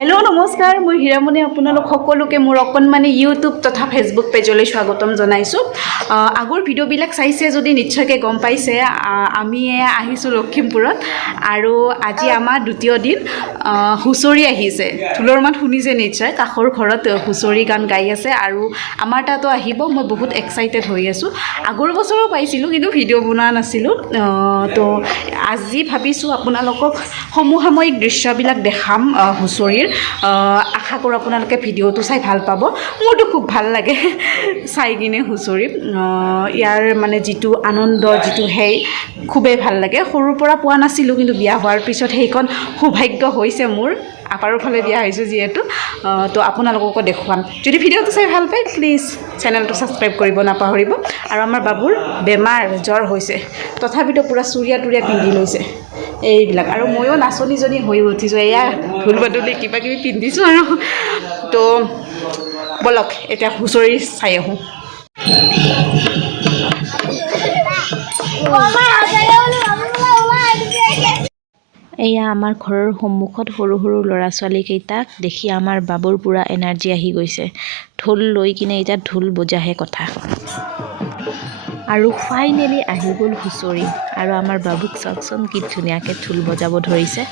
Hello' নমস্কাৰ, মই হীৰামণি আপোনালোক সকলোকে মোৰ অকণমানি ইউটিউব তথা ফেচবুক পেজলৈ স্বাগতম জনাইছোঁ। আগৰ ভিডিঅ'বিলাক চাইছে যদি নিশ্চয়কৈ গম পাইছে, আমি আহিছোঁ লখিমপুৰত আৰু আজি আমাৰ দ্বিতীয় দিন। হুঁচৰি আহিছে, ঢোলৰ মাত শুনিছে নিশ্চয়, কাষৰ ঘৰত হুঁচৰি গান গাই আছে আৰু আমাৰ তাতো আহিব। মই বহুত এক্সাইটেড হৈ আছোঁ। আগৰ বছৰো পাইছিলোঁ কিন্তু ভিডিঅ' বনোৱা নাছিলোঁ। তো আজি ভাবিছোঁ আপোনালোকক সমসাময়িক দৃশ্যবিলাক দেখাম হুঁচৰিৰ। আশা কৰোঁ আপোনালোকে ভিডিঅ'টো চাই ভাল পাব। মোৰতো খুব ভাল লাগে চাই কিনে হুঁচৰি। ইয়াৰ মানে যিটো আনন্দ, যিটো খুবেই ভাল লাগে। সৰুৰ পৰা পোৱা নাছিলোঁ কিন্তু বিয়া হোৱাৰ পিছত সেইখন সৌভাগ্য হৈছে মোৰ। আপাৰৰ ফালে বিয়া হৈছোঁ যিহেতু, তো আপোনালোককো দেখুৱাম। যদি ভিডিঅ'টো চাই ভাল পায় প্লিজ চেনেলটো ছাবস্ক্ৰাইব কৰিব নাপাহৰিব। আৰু আমাৰ বাবুৰ বেমাৰ, জ্বৰ হৈছে, তথাপিতো পূৰা চুৰিয়া তুৰিয়া পিন্ধি লৈছে এইবিলাক। আৰু ময়ো নাচনীজনী হৈ উঠিছোঁ, এয়া ঢোল বাদুলি কিবা কিবি পিন্ধিছোঁ আৰু। তো ব'লক এতিয়া হুঁচৰি চাই আহোঁ। এয়া আমাৰ ঘৰৰ সন্মুখত সৰু সৰু ল'ৰা ছোৱালীকেইটাক দেখি আমাৰ বাবুৰ পূৰা এনাৰ্জি আহি গৈছে। ঢোল লৈ কিনে এতিয়া ঢোল বজাহে কথা। আৰু ফাইনেলি আহি গ'ল হুঁচৰি। আৰু আমাৰ বাবুক চাওকচোন কি ধুনীয়াকৈ ঢোল বজাব ধৰিছে।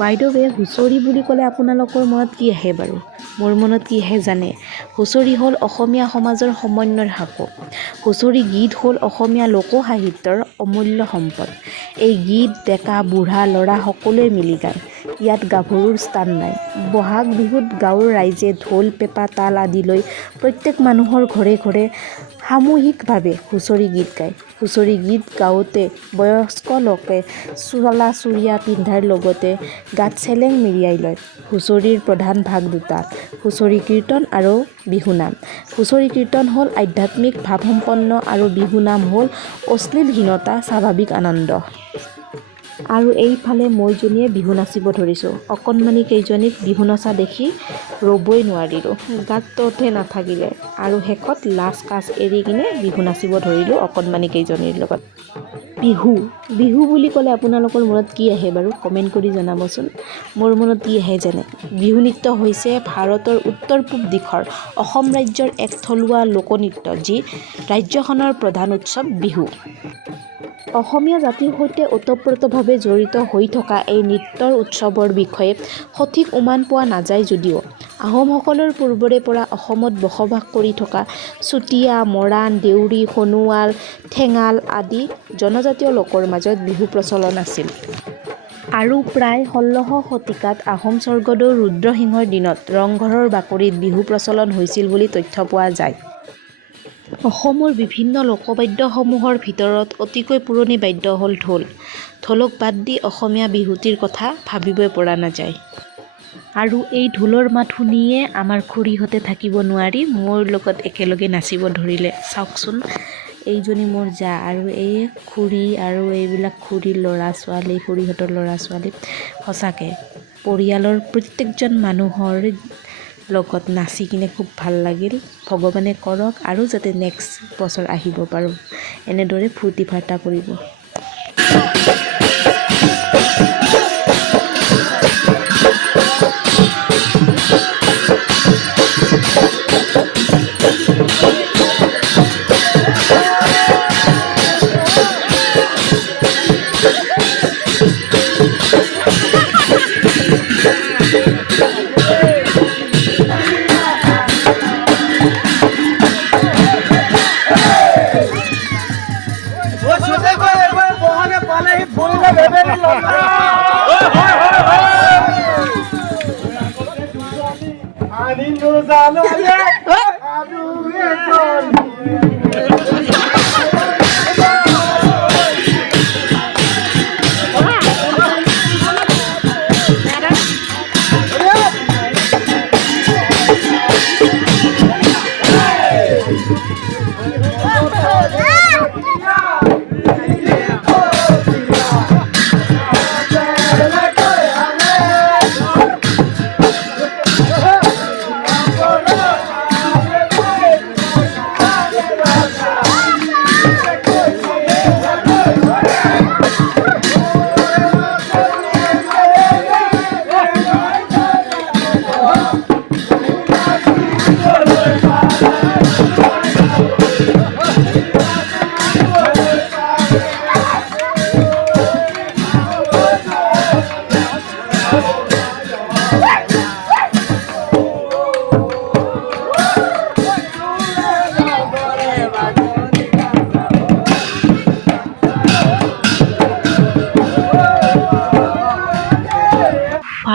বাইদেউ, হুঁচৰি বুলি ক'লে আপোনালোকৰ মনত কি আহে বাৰু? মোৰ মনত কি আহে জানে? হুঁচৰি হ'ল অসমীয়া সমাজৰ সমন্বয়ৰ সাঁকো। হুঁচৰি গীত হ'ল অসমীয়া লোকসাহিত্যৰ অমূল্য সম্পদ। এই গীত ডেকা বুঢ়া ল'ৰা সকলোৱে মিলি গায়। ইয়াত গাভৰুৰ স্থান নাই। বহাগ বিহুত গাঁৱৰ ৰাইজে ঢোল পেঁপা তাল আদি লৈ প্ৰত্যেক মানুহৰ ঘৰে ঘৰে সামূহিকভাৱে হুঁচৰি গীত গায়। হুঁচৰি গীত গাওঁতে বয়স্ক লোকে চোলা চুৰিয়া পিন্ধাৰ লগতে গাত চেলেং মেৰিয়াই লয়। হুঁচৰিৰ প্ৰধান ভাগ দুটা, হুঁচৰি কীৰ্তন আৰু বিহুনাম। হুঁচৰি কীৰ্তন হ'ল আধ্যাত্মিক ভাৱসম্পন্ন আৰু বিহুনাম হ'ল অশ্লীলহীনতা স্বাভাৱিক আনন্দ। আৰু এইফালে মইজনীয়ে বিহু নাচিব ধৰিছোঁ। অকণমানি কেইজনীক বিহু নচা দেখি ৰ'বই নোৱাৰিলোঁ, গাত ততহে নাথাকিলে আৰু শেষত লাজ কাজ এৰি কিনে বিহু নাচিব ধৰিলোঁ অকণমানি কেইজনীৰ লগত। বিহু বুলি ক'লে আপোনালোকৰ মনত কি আহে বাৰু? কমেণ্ট কৰি জনাবচোন। মোৰ মনত কি আহে জানে? বিহু নৃত্য হৈছে ভাৰতৰ উত্তৰ পূব দিশৰ অসম ৰাজ্যৰ এক থলুৱা লোকনৃত্য, যি ৰাজ্যখনৰ প্ৰধান উৎসৱ বিহু। অসমীয়া জাতিৰ সৈতে ওতঃপ্ৰোতভাৱে জড়িত হৈ থকা এই নৃত্যৰ উৎসৱৰ বিষয়ে সঠিক উমান পোৱা নাযায় যদিও আহোমসকলৰ পূৰ্বৰে পৰা অসমত বসবাস কৰি থকা চুতীয়া, মৰাণ, দেউৰী, সোণোৱাল, ঠেঙাল আদি জনজাতীয় লোকৰ মাজত বিহু প্ৰচলন আছিল। আৰু প্ৰায় 16শ শতিকাত আহোম স্বৰ্গদেউ ৰুদ্ৰসিংহৰ দিনত ৰংঘৰৰ বাকৰিত বিহু প্ৰচলন হৈছিল বুলি তথ্য পোৱা যায়। অসমৰ বিভিন্ন লোকবাদ্যসমূহৰ ভিতৰত অতিকৈ পুৰণি বাদ্য হ'ল ঢোল। ঢোলক বাদ দি অসমীয়া বিহুটিৰ কথা ভাবিবই পৰা নাযায়। আৰু এই ঢোলৰ মাত শুনিয়ে আমাৰ খুৰীহঁতে থাকিব নোৱাৰি মোৰ লগত একেলগে নাচিব ধৰিলে। চাওকচোন, এইজনী মোৰ জা আৰু এই খুৰী আৰু এইবিলাক খুৰীৰ ল'ৰা ছোৱালী, খুৰীহঁতৰ ল'ৰা ছোৱালী। সঁচাকৈ পৰিয়ালৰ প্ৰত্যেকজন মানুহৰ লগত নাচি কিনে খুব ভাল লাগিল। ভগৱানে কৰক আৰু যাতে নেক্সট বছৰ আহিব পাৰোঁ, এনেদৰে ফূৰ্তি ফাৰ্তা কৰিব।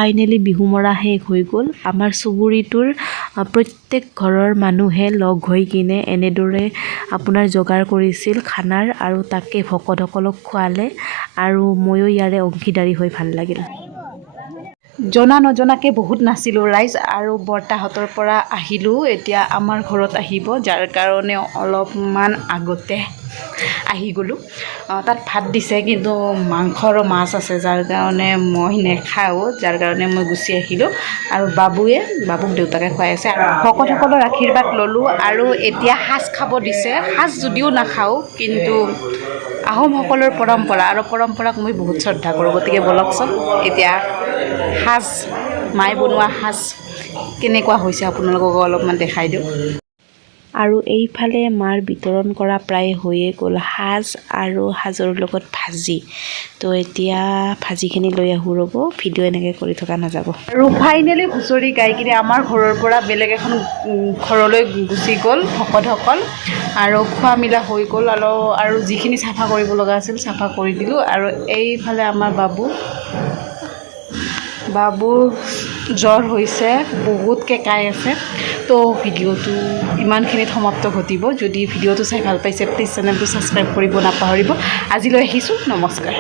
ফাইনেলি বিহু মৰা শেষ হৈ গ'ল। আমাৰ চুবুৰীটোৰ প্ৰত্যেক ঘৰৰ মানুহে লগ হৈ কিনে এনেদৰে আপোনাৰ যোগাৰ কৰিছিল খানাৰ আৰু তাকে ভকতসকলক খোৱালে আৰু ময়ো ইয়াৰে অংশীদাৰী হৈ ভাল লাগিল। জনা নজনাকৈ বহুত নাছিলোঁ ৰাইজ আৰু বৰ্তাহঁতৰ পৰা আহিলোঁ। এতিয়া আমাৰ ঘৰত আহিব, যাৰ কাৰণে অলপমান আগতে আহি গ'লোঁ। তাত ভাত দিছে কিন্তু মাংস আৰু মাছ আছে, যাৰ কাৰণে মই নেখাওঁ, যাৰ কাৰণে মই গুচি আহিলোঁ। আৰু বাবুক দেউতাকে খুৱাই আছে। ভকতসকলৰ আশীৰ্বাদ ল'লোঁ আৰু এতিয়া সাজ খাব দিছে। সাজ যদিও নাখাওঁ কিন্তু আহোমসকলৰ পৰম্পৰা আৰু পৰম্পৰাক মই বহুত শ্ৰদ্ধা কৰোঁ, গতিকে বলকচোন এতিয়া সাজ, মায়ে বনোৱা সাজ কেনেকুৱা হৈছে আপোনালোকক অলপমান দেখাই দিওঁ। আৰু এইফালে মাৰ বিতৰণ কৰা প্ৰায় হৈয়ে গ'ল সাজ আৰু সাজৰ লগত ভাজি। তো এতিয়া ভাজিখিনি লৈ আহোঁ ৰ'ব, ভিডিঅ' এনেকৈ কৰি থকা নাযাব। আৰু ফাইনেলি হুঁচৰি গাই কিনে আমাৰ ঘৰৰ পৰা বেলেগ এখন ঘৰলৈ গুচি গ'ল ভকতসকল আৰু খোৱা মেলা হৈ গ'ল আৰু যিখিনি চাফা কৰিব লগা আছিল চাফা কৰি দিলোঁ। আৰু এইফালে আমাৰ বাবুৰ জ্বৰ হৈছে, বহুত কেঁকাই আছে। তো ভিডিঅ'টো ইমানখিনিত সমাপ্ত ঘটিব। যদি ভিডিঅ'টো চাই ভাল পাইছে প্লিজ চেনেলটো ছাবস্ক্ৰাইব কৰিব নাপাহৰিব। আজিলৈ আহিছোঁ, নমস্কাৰ।